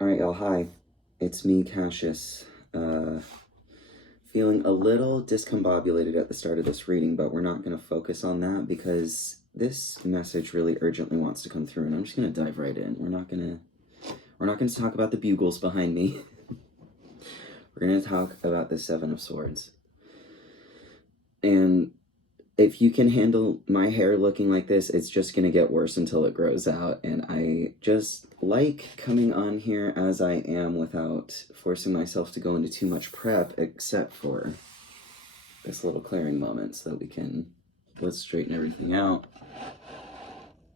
Alright, y'all, hi. It's me, Cassius. Feeling a little discombobulated at the start of this reading, but we're not going to focus on that because this message really urgently wants to come through, and I'm just going to dive right in. We're not going to talk about the bugles behind me. We're going to talk about the Seven of Swords. And if you can handle my hair looking like this, it's just going to get worse until it grows out. And I just like coming on here as I am without forcing myself to go into too much prep, except for this little clearing moment so that we can, let's straighten everything out.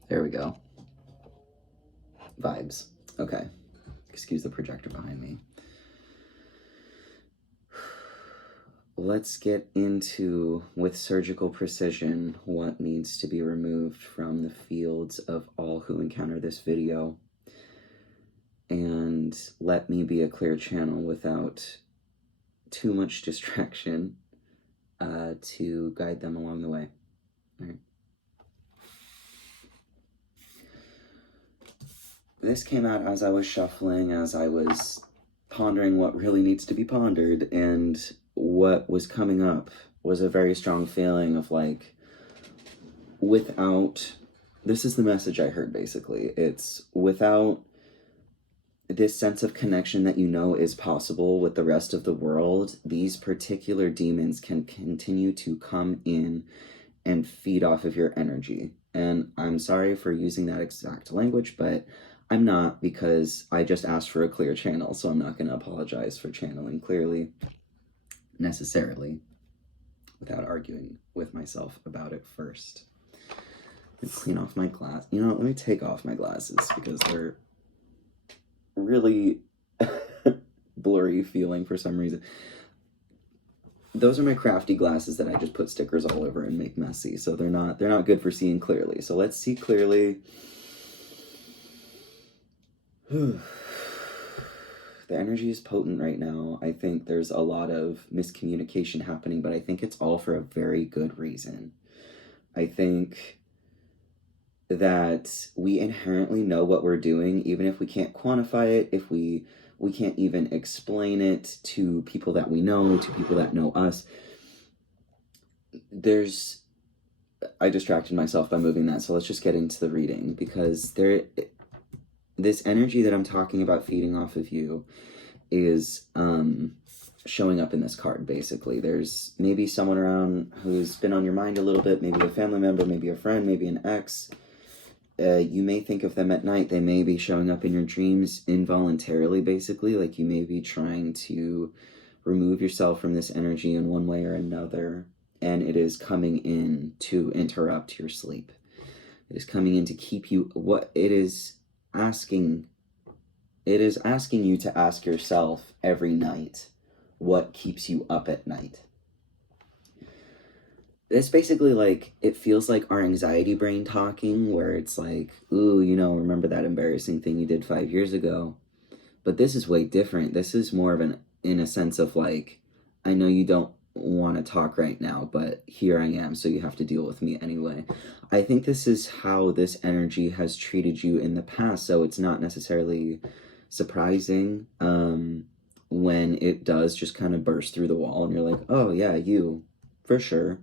There we go. Vibes. Okay. Excuse the projector behind me. Let's get into, with surgical precision, what needs to be removed from the fields of all who encounter this video. And let me be a clear channel without too much distraction to guide them along the way. All right. This came out as I was shuffling, as I was pondering what really needs to be pondered, and what was coming up was a very strong feeling of like, without, this is the message I heard basically, it's without this sense of connection that you know is possible with the rest of the world, these particular demons can continue to come in and feed off of your energy. And I'm sorry for using that exact language, but I'm not, because I just asked for a clear channel, so I'm not going to apologize for channeling clearly, necessarily, without arguing with myself about it first. Let's clean off my glass. You know what, let me take off my glasses, because they're really blurry feeling for some reason. Those are my crafty glasses that I just put stickers all over and make messy, so they're not good for seeing clearly. So let's see clearly. The energy is potent right now. I think there's a lot of miscommunication happening, but I think it's all for a very good reason. I think that we inherently know what we're doing, even if we can't quantify it, if we can't even explain it to people that we know, to people that know us. I distracted myself by moving that, so let's just get into the reading, because this energy that I'm talking about feeding off of you is showing up in this card, basically. There's maybe someone around who's been on your mind a little bit, maybe a family member, maybe a friend, maybe an ex. You may think of them at night. They may be showing up in your dreams involuntarily, basically, like you may be trying to remove yourself from this energy in one way or another, and it is coming in to interrupt your sleep. It is coming in to keep you, it is asking you to ask yourself every night, what keeps you up at night? It's basically like, it feels like our anxiety brain talking, where it's like, ooh, remember that embarrassing thing you did 5 years ago? But this is way different. This is more of in a sense of like, I know you don't want to talk right now, but here I am, so you have to deal with me anyway. I think this is how this energy has treated you in the past, so it's not necessarily surprising when it does just kind of burst through the wall and you're like, oh yeah, you, for sure.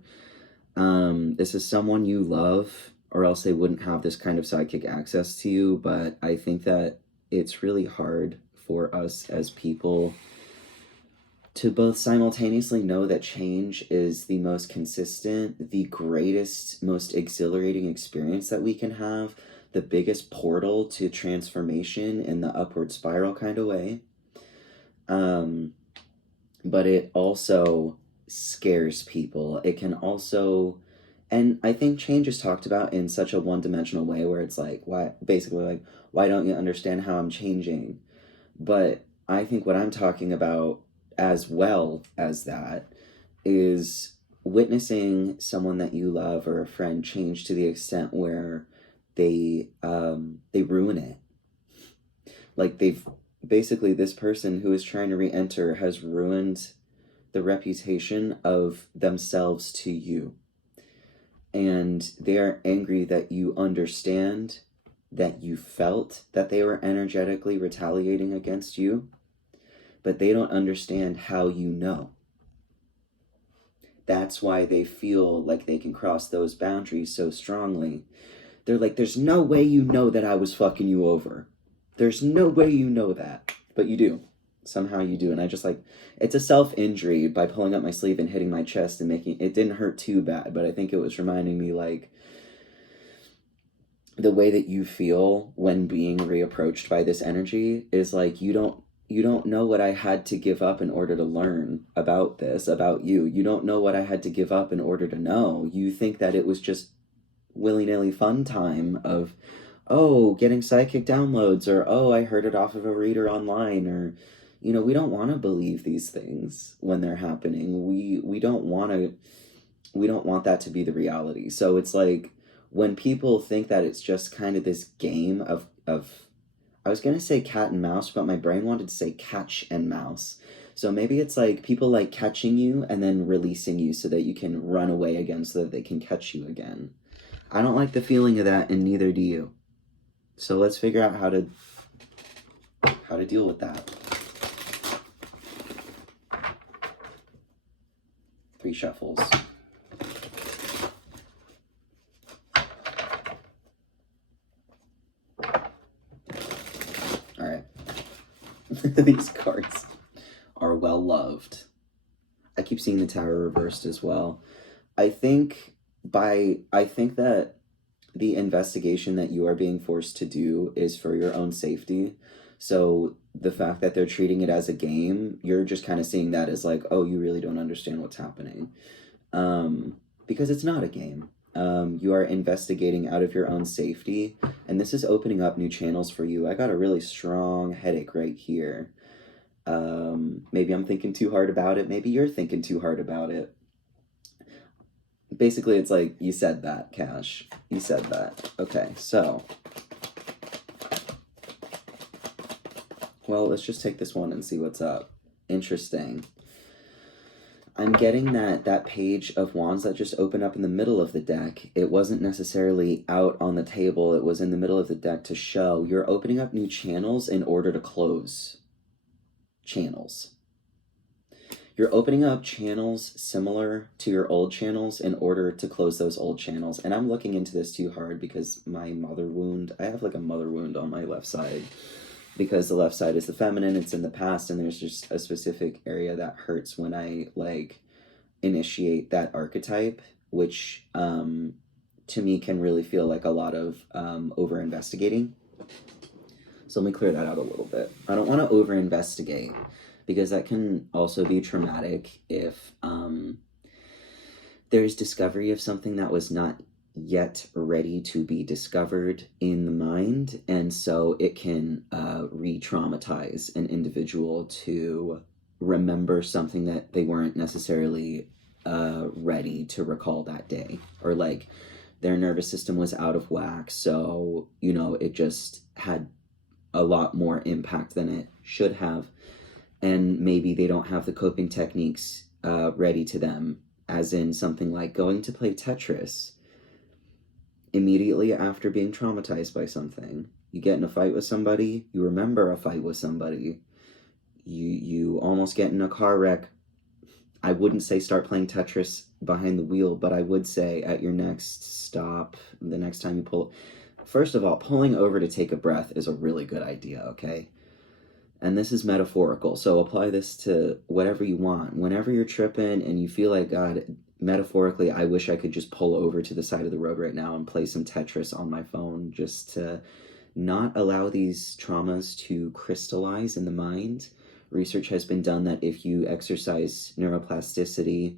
This is someone you love, or else they wouldn't have this kind of psychic access to you. But I think that it's really hard for us as people to both simultaneously know that change is the most consistent, the greatest, most exhilarating experience that we can have, the biggest portal to transformation in the upward spiral kind of way. But it also scares people. It can also, and I think change is talked about in such a one-dimensional way, where it's like, why don't you understand how I'm changing? But I think what I'm talking about, as well as that, is witnessing someone that you love or a friend change to the extent where they ruin it. Like, basically, this person who is trying to re-enter has ruined the reputation of themselves to you. And they are angry that you understand that you felt that they were energetically retaliating against you, but they don't understand how you know. That's why they feel like they can cross those boundaries so strongly. They're like, there's no way you know that I was fucking you over. There's no way you know that. But you do. Somehow you do. And I just like, it's a self-injury by pulling up my sleeve and hitting my chest and making, it didn't hurt too bad, but I think it was reminding me like, the way that you feel when being reapproached by this energy is like, you don't know what I had to give up in order to learn about this, about you. You don't know what I had to give up in order to know. You think that it was just willy-nilly fun time of, oh, getting psychic downloads, or oh, I heard it off of a reader online, or we don't want to believe these things when they're happening. We don't want that to be the reality. So it's like when people think that it's just kind of this game of I was going to say cat and mouse, but my brain wanted to say catch and mouse. So maybe it's like people like catching you and then releasing you so that you can run away again so that they can catch you again. I don't like the feeling of that, and neither do you. So let's figure out how to deal with that. 3 shuffles. All right. These cards are well loved. I keep seeing the Tower reversed as well. I think that the investigation that you are being forced to do is for your own safety. So the fact that they're treating it as a game, you're just kind of seeing that as like, oh, you really don't understand what's happening. Because it's not a game. You are investigating out of your own safety, and this is opening up new channels for you. I got a really strong headache right here. Maybe I'm thinking too hard about it. Maybe you're thinking too hard about it. Basically, it's like, you said that, Cash. You said that. Okay, so. Well, let's just take this one and see what's up. Interesting. I'm getting that page of wands that just opened up in the middle of the deck. It wasn't necessarily out on the table. It was in the middle of the deck to show you're opening up new channels in order to close channels. You're opening up channels similar to your old channels in order to close those old channels. And I'm looking into this too hard because my mother wound, I have like a mother wound on my left side because the left side is the feminine, it's in the past, and there's just a specific area that hurts when I like initiate that archetype, which to me can really feel like a lot of over investigating. So let me clear that out a little bit. I don't want to over investigate, because that can also be traumatic if there's discovery of something that was not yet ready to be discovered in the mind, and so it can re-traumatize an individual to remember something that they weren't necessarily ready to recall that day, or like their nervous system was out of whack, so it just had a lot more impact than it should have. And maybe they don't have the coping techniques ready to them, as in something like going to play Tetris immediately after being traumatized by something. You get in a fight with somebody, you remember a fight with somebody, you almost get in a car wreck. I wouldn't say start playing Tetris behind the wheel, but I would say at your next stop, the next time you pull, first of all, pulling over to take a breath is a really good idea, okay? And this is metaphorical, so apply this to whatever you want. Whenever you're tripping and you feel like, God, metaphorically, I wish I could just pull over to the side of the road right now and play some Tetris on my phone, just to not allow these traumas to crystallize in the mind. Research has been done that if you exercise neuroplasticity,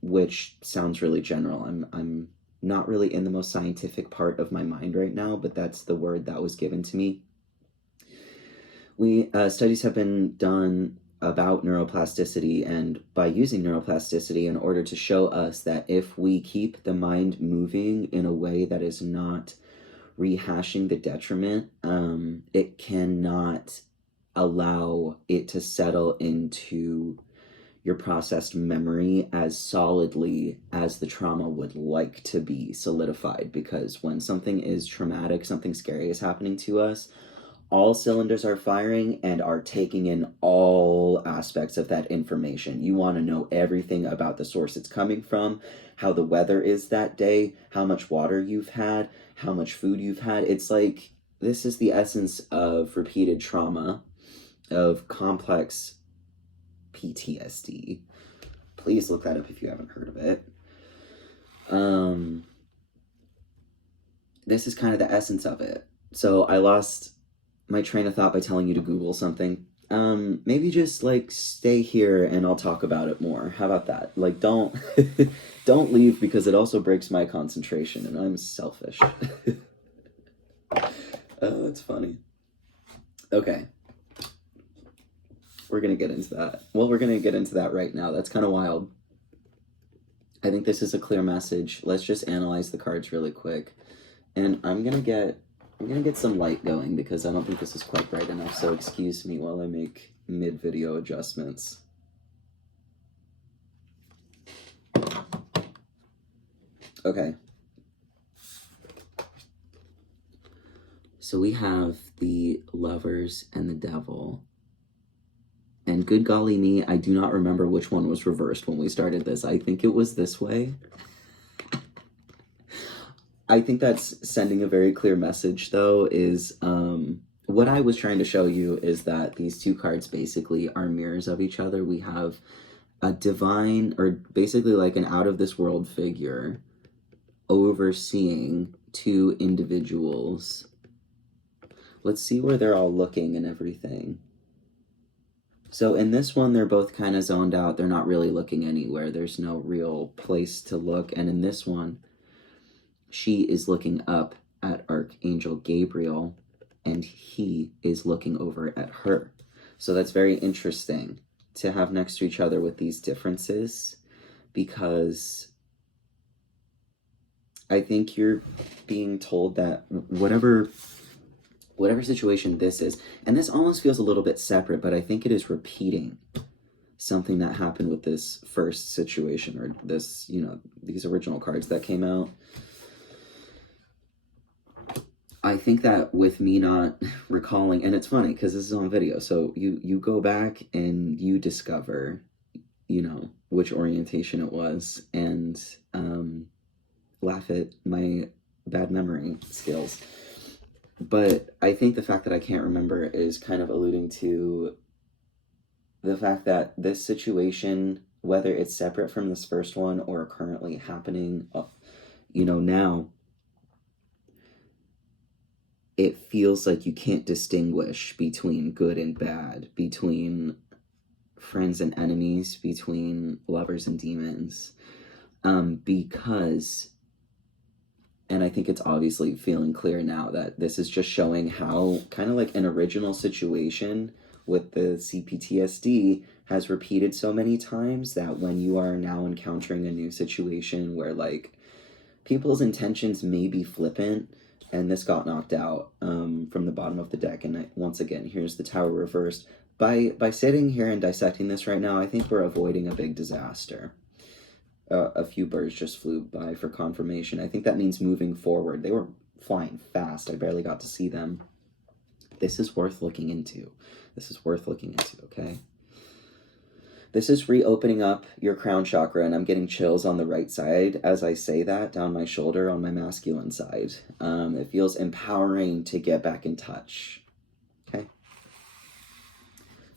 which sounds really general, I'm not really in the most scientific part of my mind right now, but that's the word that was given to me. Studies have been done about neuroplasticity, and by using neuroplasticity in order to show us that if we keep the mind moving in a way that is not rehashing the detriment, it cannot allow it to settle into your processed memory as solidly as the trauma would like to be solidified. Because when something is traumatic, something scary is happening to us, all cylinders are firing and are taking in all aspects of that information. You want to know everything about the source it's coming from, how the weather is that day, how much water you've had, how much food you've had. It's like, this is the essence of repeated trauma, of complex PTSD. Please look that up if you haven't heard of it. This is kind of the essence of it. So I lost my train of thought by telling you to Google something. Maybe just like stay here and I'll talk about it more. How about that? Like, don't don't leave, because it also breaks my concentration and I'm selfish. Oh, that's funny. Okay. We're gonna get into that. Well, we're gonna get into that right now. That's kind of wild. I think this is a clear message. Let's just analyze the cards really quick. And I'm gonna get some light going because I don't think this is quite bright enough, so excuse me while I make mid-video adjustments. Okay. So we have the Lovers and the Devil. And good golly me, I do not remember which one was reversed when we started this. I think it was this way. I think that's sending a very clear message, though, is what I was trying to show you is that these two cards basically are mirrors of each other. We have a divine, or basically like an out-of-this-world figure overseeing two individuals. Let's see where they're all looking and everything. So in this one, they're both kind of zoned out. They're not really looking anywhere. There's no real place to look. And in this one, she is looking up at Archangel Gabriel, and he is looking over at her. So that's very interesting to have next to each other with these differences, because I think you're being told that whatever situation this is, and this almost feels a little bit separate, but I think it is repeating something that happened with this first situation, or this, these original cards that came out. I think that with me not recalling, and it's funny because this is on video, so you go back and you discover, which orientation it was, and laugh at my bad memory skills. But I think the fact that I can't remember is kind of alluding to the fact that this situation, whether it's separate from this first one or currently happening, now, it feels like you can't distinguish between good and bad, between friends and enemies, between lovers and demons, because, and I think it's obviously feeling clear now that this is just showing how kind of like an original situation with the C-PTSD has repeated so many times that when you are now encountering a new situation where like people's intentions may be flippant, and this got knocked out from the bottom of the deck, and once again, here's the Tower reversed. By sitting here and dissecting this right now, I think we're avoiding a big disaster. A few birds just flew by for confirmation. I think that means moving forward. They were flying fast. I barely got to see them. This is worth looking into. Okay? This is reopening up your crown chakra, and I'm getting chills on the right side as I say that, down my shoulder on my masculine side. It feels empowering to get back in touch. Okay?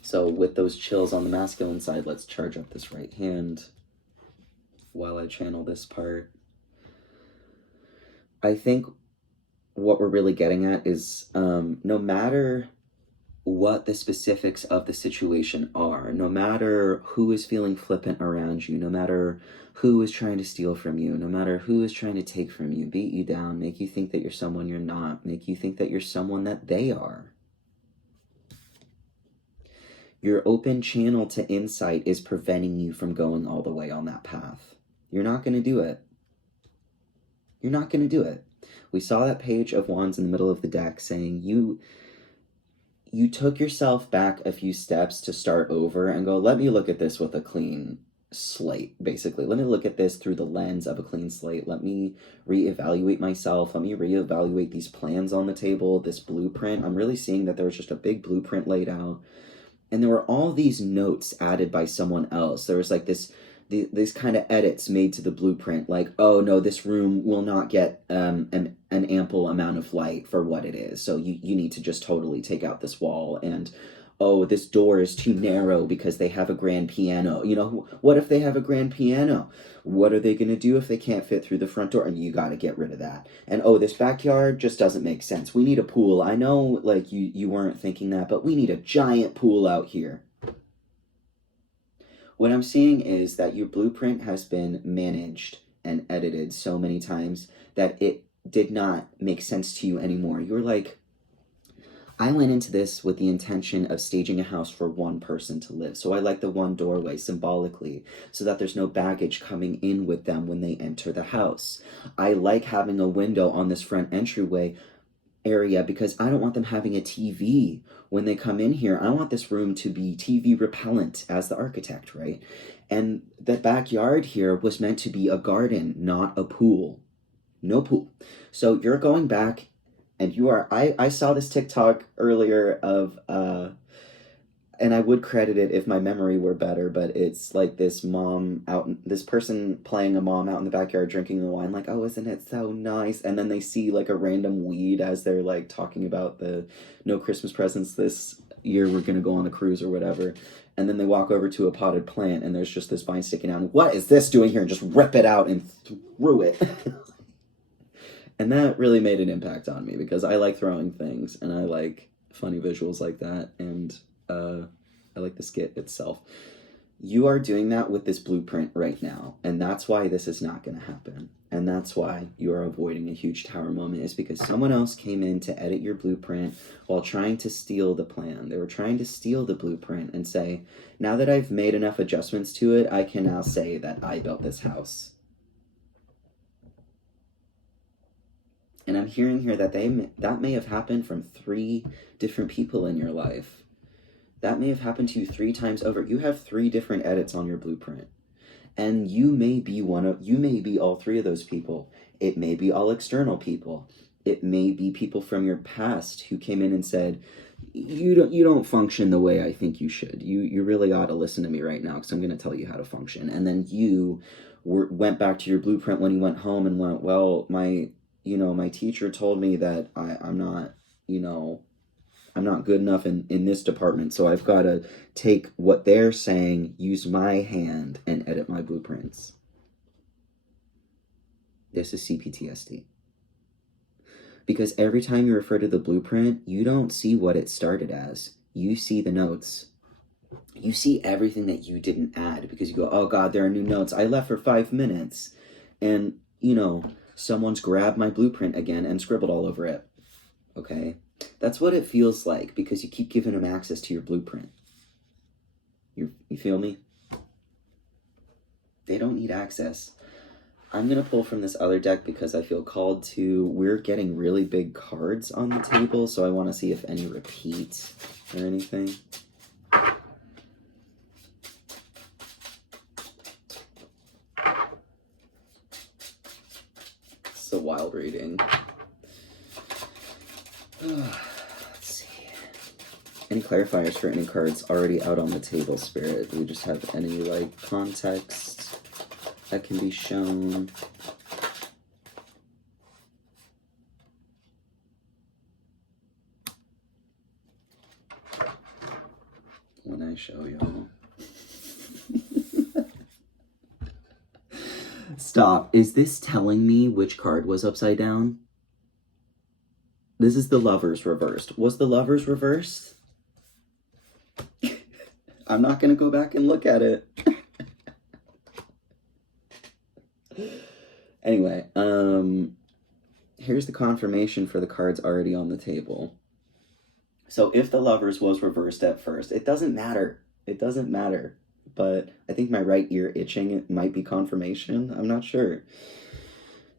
So with those chills on the masculine side, let's charge up this right hand while I channel this part. I think what we're really getting at is no matter what the specifics of the situation are, no matter who is feeling flippant around you, no matter who is trying to steal from you, no matter who is trying to take from you, beat you down, make you think that you're someone you're not, make you think that you're someone that they are. Your open channel to insight is preventing you from going all the way on that path. You're not going to do it. You're not going to do it. We saw that Page of Wands in the middle of the deck saying you you took yourself back a few steps to start over and go, let me look at this with a clean slate, basically. Let me look at this through the lens of a clean slate. Let me reevaluate myself. Let me reevaluate these plans on the table, this blueprint. I'm really seeing that there was just a big blueprint laid out. And there were all these notes added by someone else. There was like these kind of edits made to the blueprint, like, oh no, this room will not get an ample amount of light for what it is, so you need to just totally take out this wall. And oh, this door is too narrow because they have a grand piano. You know, what if they have a grand piano? What are they going to do if they can't fit through the front door? And you got to get rid of that. And oh, this backyard just doesn't make sense. We need a pool. I know, like, you weren't thinking that, but we need a giant pool out here. What I'm seeing is that your blueprint has been managed and edited so many times that it did not make sense to you anymore. You're like, I went into this with the intention of staging a house for one person to live. So I like the one doorway symbolically so that there's no baggage coming in with them when they enter the house. I like having a window on this front entryway area because I don't want them having a TV when they come in here. I want this room to be TV repellent as the architect, right? And the backyard here was meant to be a garden, not a pool. No pool. So you're going back and you are, I saw this TikTok earlier of, and I would credit it if my memory were better, but it's like this person playing a mom out in the backyard drinking the wine, like, oh, isn't it so nice? And then they see like a random weed as they're like talking about the no Christmas presents this year, we're gonna go on a cruise or whatever. And then they walk over to a potted plant and there's just this vine sticking out. And what is this doing here? And just rip it out and threw it. And that really made an impact on me because I like throwing things and I like funny visuals like that. And I like the skit itself. You are doing that with this blueprint right now. And that's why this is not going to happen. And that's why you are avoiding a huge tower moment, is because someone else came in to edit your blueprint while trying to steal the plan. They were trying to steal the blueprint and say, now that I've made enough adjustments to it, I can now say that I built this house. And I'm hearing here that that may have happened from 3 different people in your life. That may have happened to you 3 times over. You have 3 different edits on your blueprint. And you may be all 3 of those people. It may be all external people. It may be people from your past who came in and said, you don't function the way I think you should. You really ought to listen to me right now because I'm going to tell you how to function. And then you went back to your blueprint when you went home and went, well, my teacher told me that I'm not good enough in this department, so I've got to take what they're saying, use my hand, and edit my blueprints. This is C-PTSD. Because every time you refer to the blueprint, you don't see what it started as. You see the notes. You see everything that you didn't add because you go, oh God, there are new notes. I left for 5 minutes. And, someone's grabbed my blueprint again and scribbled all over it. Okay? That's what it feels like because you keep giving them access to your blueprint. You feel me? They don't need access. I'm going to pull from this other deck because I feel called to. We're getting really big cards on the table, so I want to see if any repeat or anything. It's a wild reading. Let's see. Any clarifiers for any cards already out on the table, Spirit? Do we just have any, context that can be shown? When I show y'all. Stop. Is this telling me which card was upside down? This is the Lovers reversed. Was the Lovers reversed? I'm not going to go back and look at it. Anyway, here's the confirmation for the cards already on the table. So if the Lovers was reversed at first, it doesn't matter. It doesn't matter. But I think my right ear itching, it might be confirmation. I'm not sure.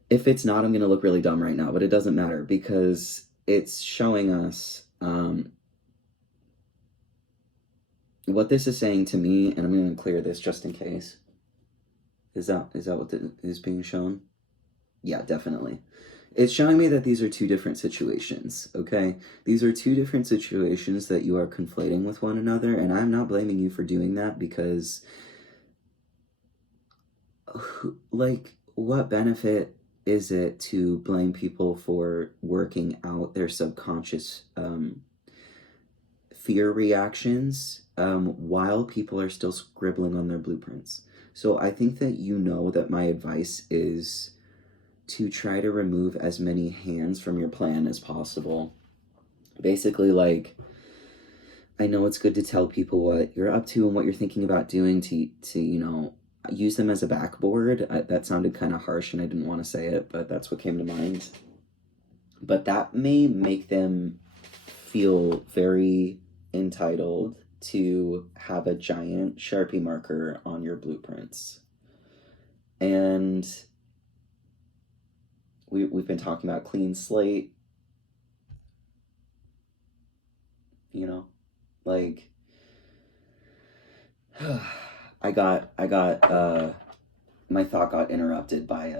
If it's not, I'm going to look really dumb right now, but it doesn't matter because it's showing us what this is saying to me, and I'm going to clear this just in case. Is that what is being shown? Yeah, definitely. It's showing me that these are two different situations, okay? These are two different situations that you are conflating with one another, and I'm not blaming you for doing that because, like, what benefit is it to blame people for working out their subconscious fear reactions while people are still scribbling on their blueprints? So I think that you know that my advice is to try to remove as many hands from your plan as possible. Basically, like, I know it's good to tell people what you're up to and what you're thinking about doing to you know, use them as a backboard. That sounded kind of harsh and I didn't want to say it, but that's what came to mind. But that may make them feel very entitled to have a giant Sharpie marker on your blueprints. And we've been talking about clean slate, you know, like my thought got interrupted by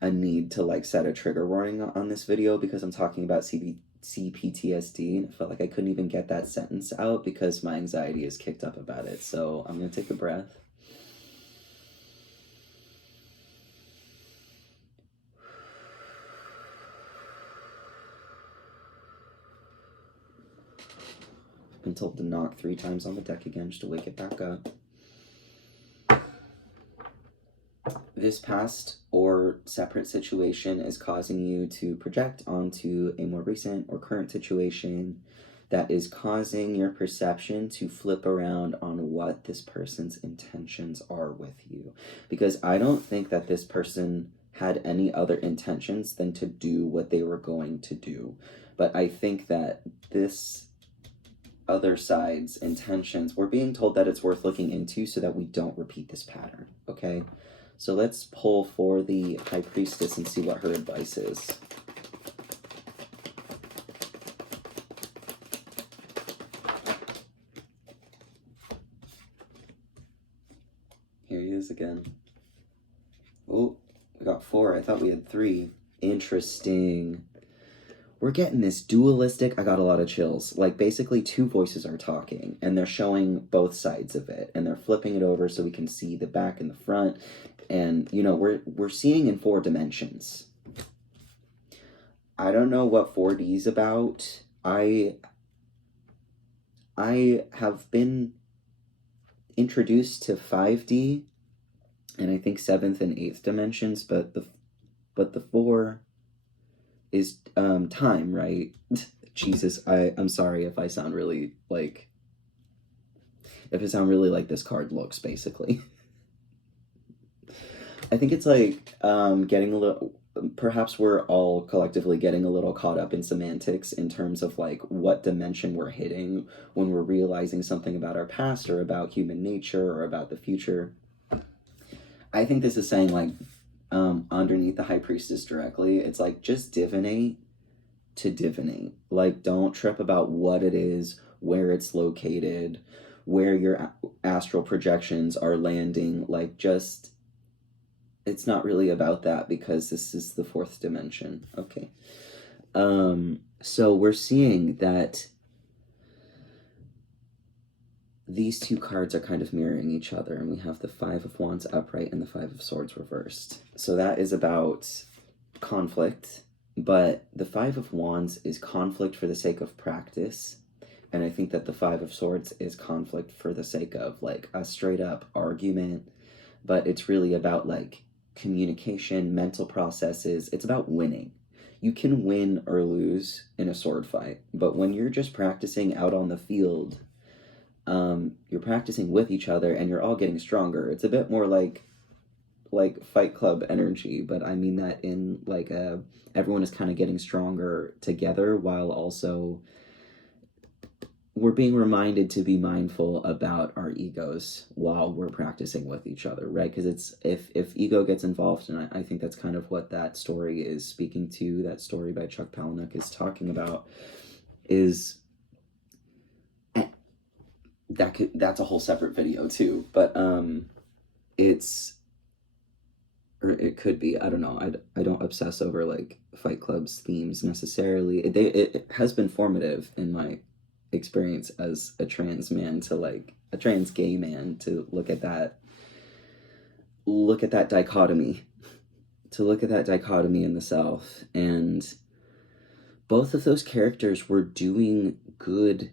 a need to like set a trigger warning on this video because I'm talking about C-PTSD, and I felt like I couldn't even get that sentence out because my anxiety is kicked up about it. So I'm gonna take a breath. Been told to knock 3 times on the deck again just to wake it back up. This past or separate situation is causing you to project onto a more recent or current situation that is causing your perception to flip around on what this person's intentions are with you. Because I don't think that this person had any other intentions than to do what they were going to do. But I think that this other side's intentions, we're being told that it's worth looking into so that we don't repeat this pattern, okay? So let's pull for the High Priestess and see what her advice is. Here he is again. Oh, we got 4. I thought we had 3. Interesting. We're getting this dualistic, I got a lot of chills. Like, basically 2 voices are talking, and they're showing both sides of it, and they're flipping it over so we can see the back and the front. And, you know, we're seeing in 4 dimensions. I don't know what 4D is about. I have been introduced to 5D, and I think 7th and 8th dimensions, but the 4 is time, right? Jesus, I'm sorry if I sound really like, if it sound really like this card looks, basically. I think it's like getting a little, perhaps we're all collectively getting a little caught up in semantics in terms of like what dimension we're hitting when we're realizing something about our past or about human nature or about the future. I think this is saying like underneath the High Priestess directly, it's like just divinate to divinate. Like, don't trip about what it is, where it's located, where your astral projections are landing. Like, just, it's not really about that because this is the 4th dimension. Okay. So we're seeing that these 2 cards are kind of mirroring each other, and we have the 5 of Wands upright and the 5 of Swords reversed. So that is about conflict, but the 5 of Wands is conflict for the sake of practice, and I think that the 5 of Swords is conflict for the sake of like a straight up argument, but it's really about like communication, mental processes. It's about winning. You can win or lose in a sword fight, but when you're just practicing out on the field, you're practicing with each other and you're all getting stronger. It's a bit more like Fight Club energy, but I mean that in like everyone is kind of getting stronger together while also we're being reminded to be mindful about our egos while we're practicing with each other, right? Because it's if ego gets involved, and I think that's kind of what that story is speaking to, that story by Chuck Palahniuk is talking about, is that's a whole separate video too. But it's, or it could be, I don't know. I don't obsess over like Fight Club's themes necessarily. It has been formative in my experience as a trans man, to like a trans gay man, to look at that dichotomy, in the self. And both of those characters were doing good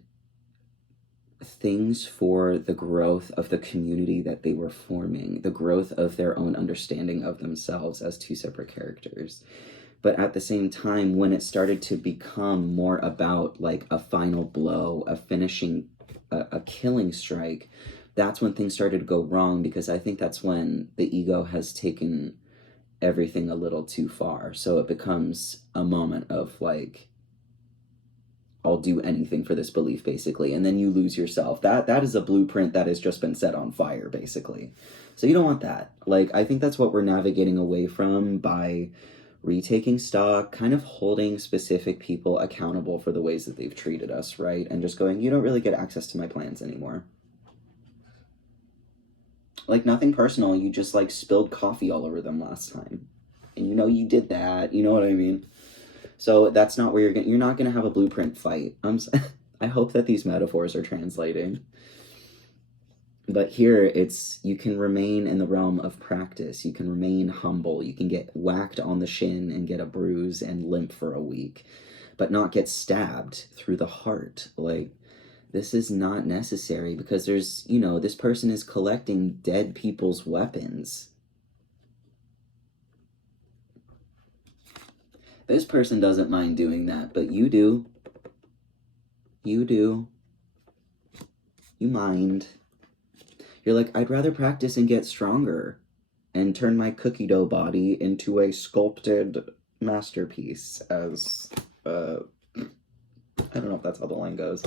things for the growth of the community that they were forming, the growth of their own understanding of themselves as two separate characters. But at the same time, when it started to become more about like a final blow, a finishing, a killing strike, that's when things started to go wrong, because I think that's when the ego has taken everything a little too far. So it becomes a moment of like, I'll do anything for this belief, basically. And then you lose yourself. That is a blueprint that has just been set on fire, basically. So you don't want that. Like, I think that's what we're navigating away from by retaking stock, kind of holding specific people accountable for the ways that they've treated us, right? And just going, you don't really get access to my plans anymore. Like, nothing personal. You just, like, spilled coffee all over them last time. And you know you did that. You know what I mean? So that's not where you're not going to have a blueprint fight. I hope that these metaphors are translating. But here it's, you can remain in the realm of practice. You can remain humble. You can get whacked on the shin and get a bruise and limp for a week, but not get stabbed through the heart. Like, this is not necessary, because there's, you know, this person is collecting dead people's weapons. This person doesn't mind doing that, but you do. You do. You mind. You're like, I'd rather practice and get stronger and turn my cookie dough body into a sculpted masterpiece, as, I don't know if that's how the line goes.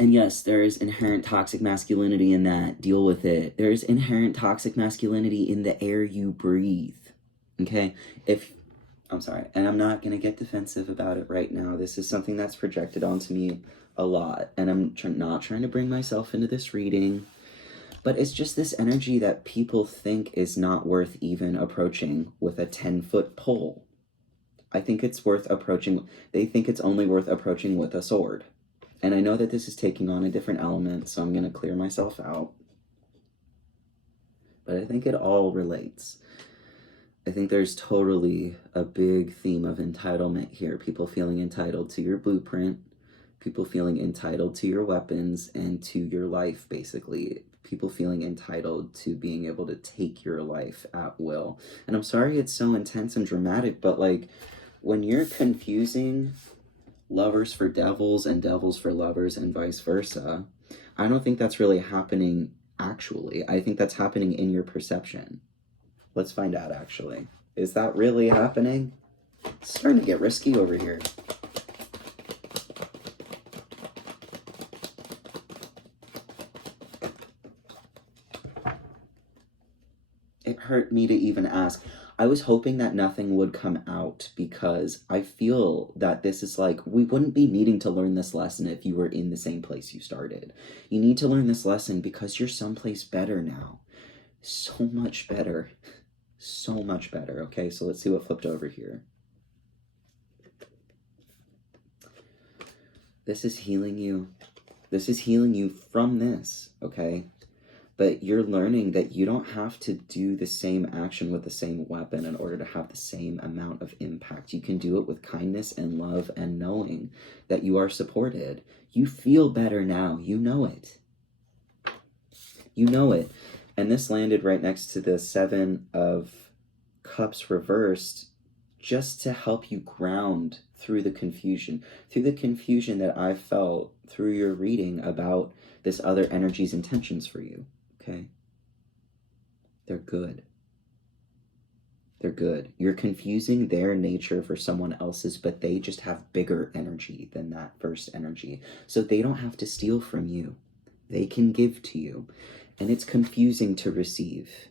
And yes, there is inherent toxic masculinity in that. Deal with it. There's inherent toxic masculinity in the air you breathe. Okay, I'm sorry, and I'm not going to get defensive about it right now. This is something that's projected onto me a lot, and I'm not trying to bring myself into this reading, but it's just this energy that people think is not worth even approaching with a 10-foot pole. I think it's worth approaching. They think it's only worth approaching with a sword. And I know that this is taking on a different element, so I'm going to clear myself out. But I think it all relates. I think there's totally a big theme of entitlement here. People feeling entitled to your blueprint, people feeling entitled to your weapons and to your life, basically. People feeling entitled to being able to take your life at will. And I'm sorry it's so intense and dramatic, but like, when you're confusing lovers for devils and devils for lovers and vice versa, I don't think that's really happening actually. I think that's happening in your perception. Let's find out, actually. Is that really happening? It's starting to get risky over here. It hurt me to even ask. I was hoping that nothing would come out, because I feel that this is like, we wouldn't be needing to learn this lesson if you were in the same place you started. You need to learn this lesson because you're someplace better now. So much better. So much better. Okay, so let's see what flipped over here. This is healing you. This is healing you from this, okay? But you're learning that you don't have to do the same action with the same weapon in order to have the same amount of impact. You can do it with kindness and love and knowing that you are supported. You feel better now. You know it. You know it. And this landed right next to the 7 of Cups reversed, just to help you ground through the confusion that I felt through your reading about this other energy's intentions for you, okay? They're good. They're good. You're confusing their nature for someone else's, but they just have bigger energy than that first energy. So they don't have to steal from you. They can give to you. And it's confusing to receive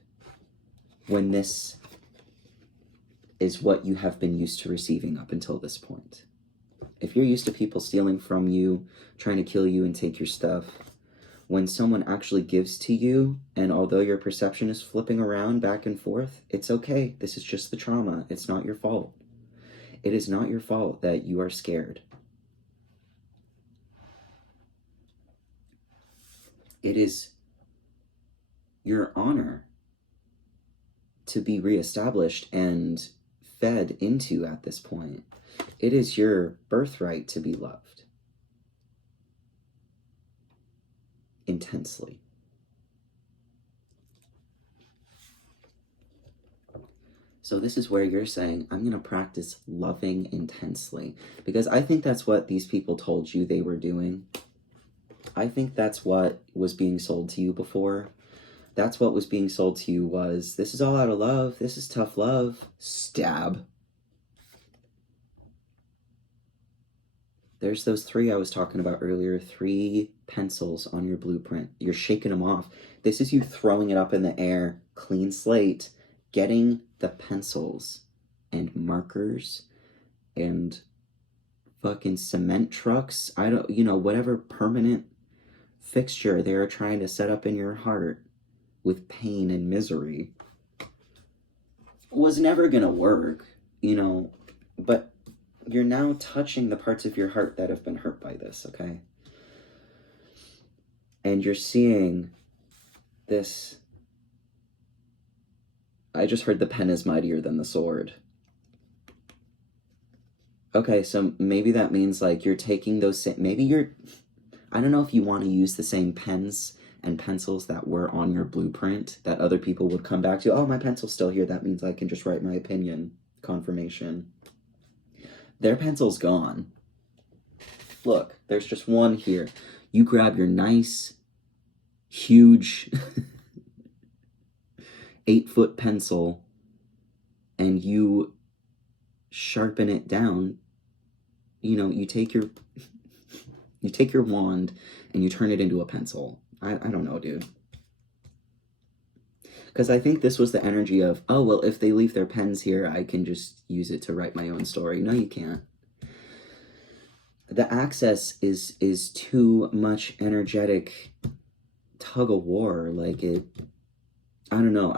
when this is what you have been used to receiving up until this point. If you're used to people stealing from you, trying to kill you and take your stuff, when someone actually gives to you, and although your perception is flipping around back and forth, it's okay. This is just the trauma. It's not your fault. It is not your fault that you are scared. It is your honor to be reestablished and fed into at this point. It is your birthright to be loved intensely. So this is where you're saying, I'm going to practice loving intensely. Because I think that's what these people told you they were doing. I think that's what was being sold to you before. That's what was being sold to you was, this is all out of love. This is tough love. Stab. There's those 3 I was talking about earlier, 3 pencils on your blueprint. You're shaking them off. This is you throwing it up in the air, clean slate, getting the pencils and markers and fucking cement trucks. I don't, whatever permanent fixture they are trying to set up in your heart with pain and misery was never gonna work, but you're now touching the parts of your heart that have been hurt by this, okay? And you're seeing this. I just heard the pen is mightier than the sword. Okay, so maybe that means like you're taking those, I don't know if you want to use the same pens and pencils that were on your blueprint that other people would come back to. Oh, my pencil's still here. That means I can just write my opinion. Confirmation. Their pencil's gone. Look, there's just one here. You grab your nice, huge 8-foot pencil and you sharpen it down. You take your wand and you turn it into a pencil. I don't know, dude. Because I think this was the energy of, oh, well, if they leave their pens here, I can just use it to write my own story. No, you can't. The access is too much energetic tug of war. Like I don't know.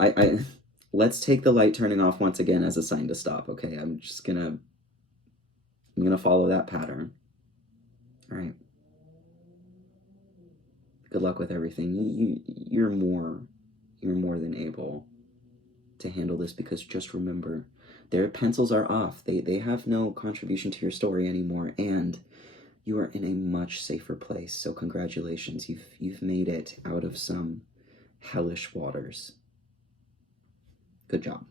Let's take the light turning off once again as a sign to stop. Okay, I'm gonna follow that pattern. All right. Good luck with everything. You're more than able to handle this, because just remember, their pencils are off. They have no contribution to your story anymore, and you are in a much safer place. So congratulations, you've made it out of some hellish waters. Good job.